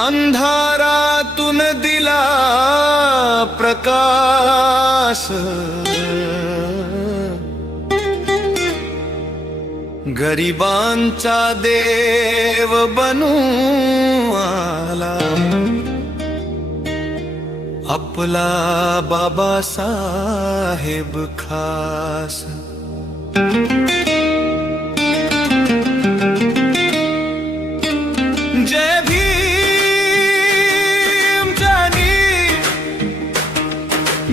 अंधारातून दिला प्रकाश, गरिबांचा देव बनून आला आपला बाबासाहेब खास। जय भीम जानी,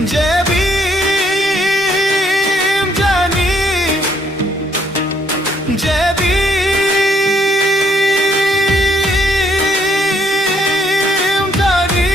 जय भीम जानी, जय भीम जानी।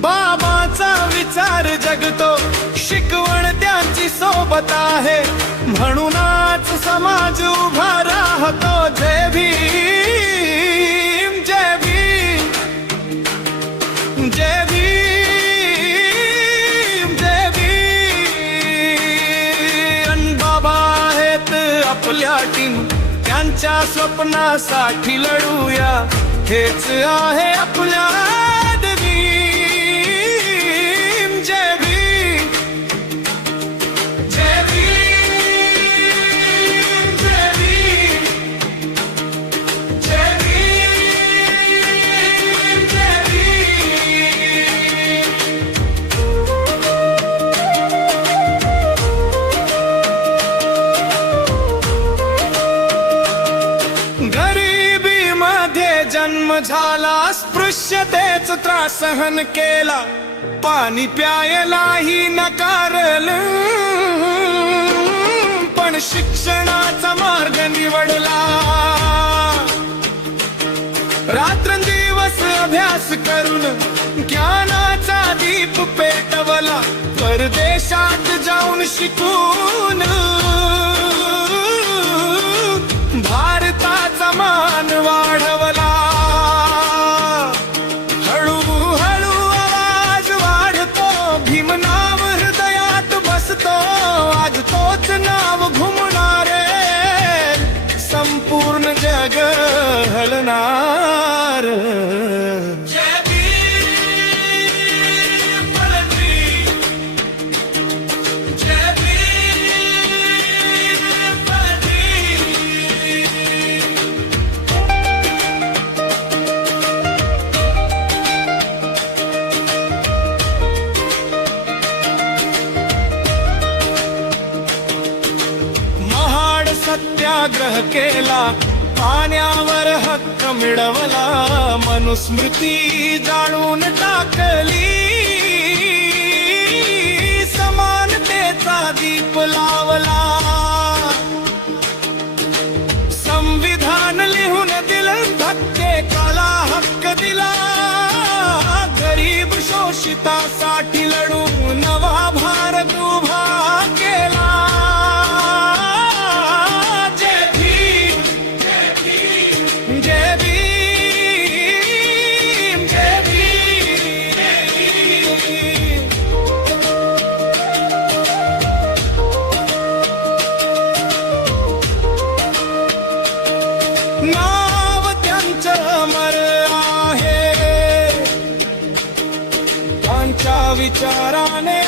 बाबाचा विचार जगतो, शिकवण त्यांची सोबत आहे, म्हणूनच समाज उभा राहतो। जय भीम, जय भीम, जय भीम, जय भीम। बाबा आहेत आपल्या टीम, त्यांच्या स्वप्नासाठी लढूया, हेच आहे आपल्या जन्म झाला, स्पृश्यतेच त्रास सहन केला, पाणी प्यायलाही नकारलं, पण शिक्षणाचा मार्ग निवडला। रात्रंदिवस अभ्यास करून ज्ञानाचा दीप पेटवला, परदेशात जाऊन शिकून भारताचा मान वाढवला। हळूहळू आवाज वाढतो, भीम नाव हृदयात बसतो, आज तोच नाव घुमणारे संपूर्ण जग हलणार। सत्याग्रह केला, पाण्यावर हक्क मिळवला, मनुस्मृती जाळून टाकली, समानतेचा दीप लावला, संविधान लिहून दिलं, धक्केकाला हक्क दिला, गरीब शोषितासाठी लढून नवा भारत उभा केला। नाव त्यांचं अमर आहे, त्यांच्या विचाराने